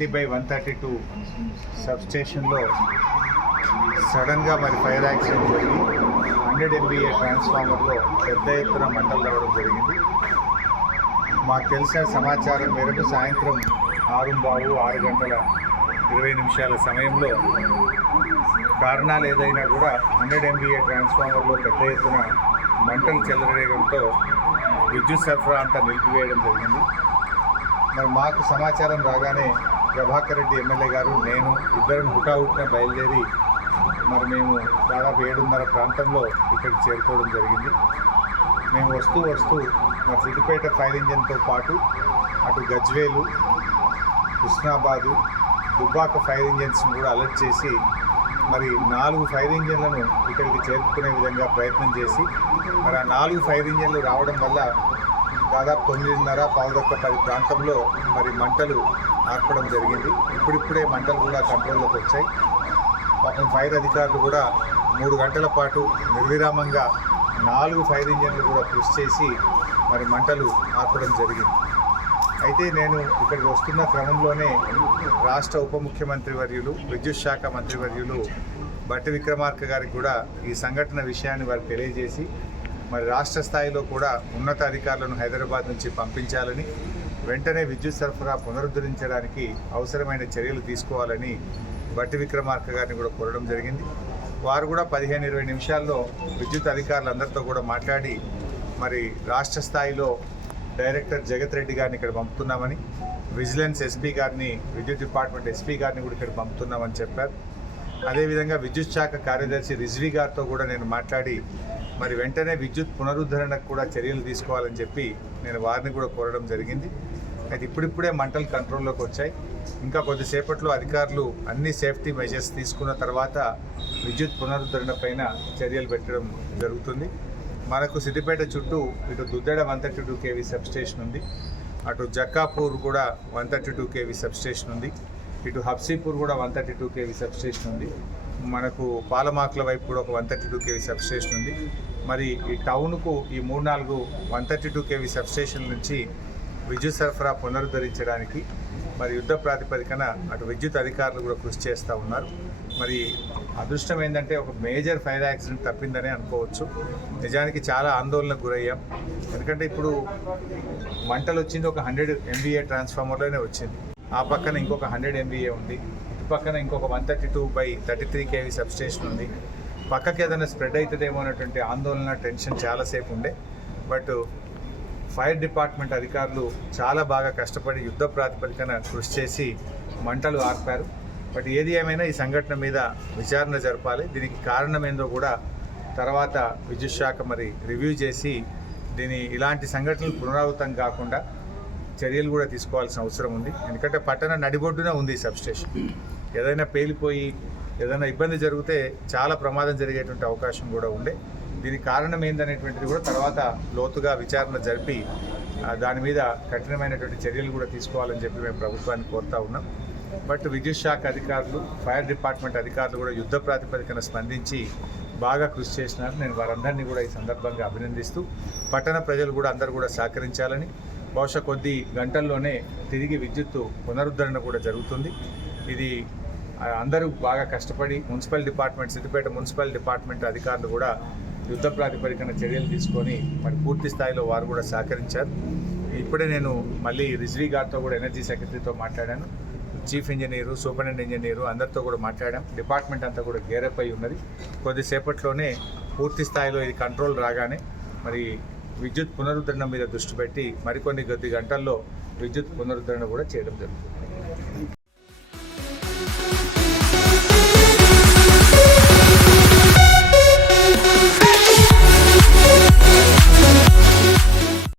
90/132 సబ్స్టేషన్లో సడన్గా మరి fire accident జరిగి 100 MVA ట్రాన్స్ఫార్మర్లో పెద్ద ఎత్తున మంటలు రావడం జరిగింది. మాకు తెలిసిన సమాచారం మేరకు సాయంత్రం 6:20 సమయంలో కారణాలు ఏదైనా కూడా 100 MVA ట్రాన్స్ఫార్మర్లో పెద్ద ఎత్తున మంటలు చెలరేగడంతో విద్యుత్ సరఫరా అంతా నిలిపివేయడం జరిగింది. మరి మాకు సమాచారం రాగానే ప్రభాకర్ రెడ్డి ఎమ్మెల్యే గారు నేను ఇద్దరం హుటాహుటిన బయలుదేరి మరి మేము దాదాపు 7:30 ప్రాంతంలో ఇక్కడికి చేరుకోవడం జరిగింది. మేము వస్తూ మరి సిద్దిపేట ఫైర్ ఇంజన్తో పాటు అటు గజ్వేలు, హుస్నాబాదు, దుబ్బాక ఫైర్ ఇంజన్స్ని కూడా అలర్ట్ చేసి మరి 4 ఫైర్ ఇంజన్లను ఇక్కడికి చేరుకునే విధంగా ప్రయత్నం చేసి మరి ఆ 4 ఫైర్ ఇంజన్లు రావడం వల్ల దాదాపు 9:30-10 ప్రాంతంలో మరి మంటలు ఆర్పడం జరిగింది. ఇప్పుడిప్పుడే మంటలు కూడా కంట్రోల్లోకి వచ్చాయి. పాపం ఫైర్ అధికారులు కూడా 3 గంటల పాటు నిర్విరామంగా 4 ఫైర్ ఇంజన్లు కూడా కృషి చేసి మరి మంటలు ఆర్పడం జరిగింది. అయితే నేను ఇక్కడికి వస్తున్న క్రమంలోనే రాష్ట్ర ఉప ముఖ్యమంత్రి వర్యులు, విద్యుత్ శాఖ మంత్రివర్యులు బట్టి విక్రమార్క గారికి కూడా ఈ సంఘటన విషయాన్ని వారు తెలియజేసి మరి రాష్ట్ర స్థాయిలో కూడా ఉన్నత అధికారులను హైదరాబాద్ నుంచి పంపించాలని, వెంటనే విద్యుత్ సరఫరా పునరుద్ధరించడానికి అవసరమైన చర్యలు తీసుకోవాలని బట్టి విక్రమార్క గారిని కూడా కోరడం జరిగింది. వారు కూడా 15-20 నిమిషాల్లో విద్యుత్ అధికారులందరితో కూడా మాట్లాడి మరి రాష్ట్ర స్థాయిలో డైరెక్టర్ జగత్ రెడ్డి గారిని ఇక్కడ పంపుతున్నామని, విజిలెన్స్ ఎస్పీ గారిని, విద్యుత్ డిపార్ట్మెంట్ ఎస్పీ గారిని కూడా ఇక్కడ పంపుతున్నామని చెప్పారు. అదేవిధంగా విద్యుత్ శాఖ కార్యదర్శి రిజ్వీ గారితో కూడా నేను మాట్లాడి మరి వెంటనే విద్యుత్ పునరుద్ధరణకు కూడా చర్యలు తీసుకోవాలని చెప్పి నేను వారిని కూడా కోరడం జరిగింది. అయితే ఇప్పుడిప్పుడే మంటలు కంట్రోల్లోకి వచ్చాయి. ఇంకా కొద్దిసేపట్లో అధికారులు అన్ని సేఫ్టీ మెజర్స్ తీసుకున్న తర్వాత విద్యుత్ పునరుద్ధరణ పైన చర్యలు పెట్టడం జరుగుతుంది. మనకు సిద్దిపేట చుట్టూ ఇటు దుద్దెడ 132 kV సబ్స్టేషన్ ఉంది, అటు జక్కాపూర్ కూడా 132 kV సబ్స్టేషన్ ఉంది, ఇటు హబ్సీపూర్ కూడా 132 kV సబ్స్టేషన్ ఉంది, మనకు పాలమాకుల వైపు కూడా ఒక 132 kV సబ్స్టేషన్ ఉంది. మరి ఈ టౌన్కు ఈ 3-4 132 kV సబ్స్టేషన్ నుంచి విద్యుత్ సరఫరా పునరుద్ధరించడానికి మరి యుద్ధ ప్రాతిపదికన అటు విద్యుత్ అధికారులు కూడా కృషి చేస్తూ ఉన్నారు. మరి అదృష్టం ఏంటంటే ఒక మేజర్ ఫైర్ యాక్సిడెంట్ తప్పిందనే అనుకోవచ్చు. నిజానికి చాలా ఆందోళనకు గురయ్యాం. ఎందుకంటే ఇప్పుడు మంటలు వచ్చింది ఒక 100 MVA ట్రాన్స్ఫార్మర్లోనే వచ్చింది. ఆ పక్కన ఇంకొక 100 MVA ఉంది, ఇటు పక్కన ఇంకొక 132/33 kV సబ్స్టేషన్ ఉంది. పక్కకి ఏదైనా స్ప్రెడ్ అవుతుందేమో అనేటువంటి ఆందోళన, టెన్షన్ చాలాసేపు ఉండే. బట్ ఫైర్ డిపార్ట్మెంట్ అధికారులు చాలా బాగా కష్టపడి యుద్ధ ప్రాతిపదికన కృషి చేసి మంటలు ఆర్పారు. బట్ ఏది ఏమైనా ఈ సంఘటన మీద విచారణ జరపాలి. దీనికి కారణం ఏందో కూడా తర్వాత విద్యుత్ శాఖ మరి రివ్యూ చేసి ఇలాంటి సంఘటనలు పునరావృతం కాకుండా చర్యలు కూడా తీసుకోవాల్సిన అవసరం ఉంది. ఎందుకంటే పట్టణ నడిబొడ్డునే ఉంది ఈ సబ్స్టేషన్. ఏదైనా పేలిపోయి ఏదైనా ఇబ్బంది జరిగితే చాలా ప్రమాదం జరిగేటువంటి అవకాశం కూడా ఉండే. దీనికి కారణం ఏందనేటువంటిది కూడా తర్వాత లోతుగా విచారణ జరిపి దాని మీద కఠినమైనటువంటి చర్యలు కూడా తీసుకోవాలని చెప్పి మేము ప్రభుత్వాన్ని కోరుతా ఉన్నాం. బట్ విద్యుత్ శాఖ అధికారులు, ఫైర్ డిపార్ట్మెంట్ అధికారులు కూడా యుద్ధ ప్రాతిపదికన స్పందించి బాగా కృషి చేసినారు. నేను వారందరినీ కూడా ఈ సందర్భంగా అభినందిస్తూ పట్టణ ప్రజలు కూడా అందరూ కూడా సహకరించాలని, బహుశా కొద్ది గంటల్లోనే తిరిగి విద్యుత్తు పునరుద్ధరణ కూడా జరుగుతుంది. ఇది అందరూ బాగా కష్టపడి municipal department, Siddipet municipal department అధికారులు కూడా యుద్ధ ప్రాతిపదికన చర్యలు తీసుకొని మరి పూర్తి స్థాయిలో వారు కూడా సహకరించారు. ఇప్పుడే నేను మళ్ళీ రిజ్వీ గారితో కూడా ఎనర్జీ సెక్రటరీతో మాట్లాడాను, చీఫ్ ఇంజనీరు, సూపరింటెండెంట్ ఇంజనీరు అందరితో కూడా మాట్లాడాం. డిపార్ట్మెంట్ అంతా కూడా గేరప్ అయి ఉన్నది. కొద్దిసేపట్లోనే పూర్తి స్థాయిలో ఇది కంట్రోల్ రాగానే మరి విద్యుత్ పునరుద్ధరణ మీద దృష్టి పెట్టి మరికొన్ని కొద్ది గంటల్లో విద్యుత్ పునరుద్ధరణ కూడా చేయడం జరుగుతుంది.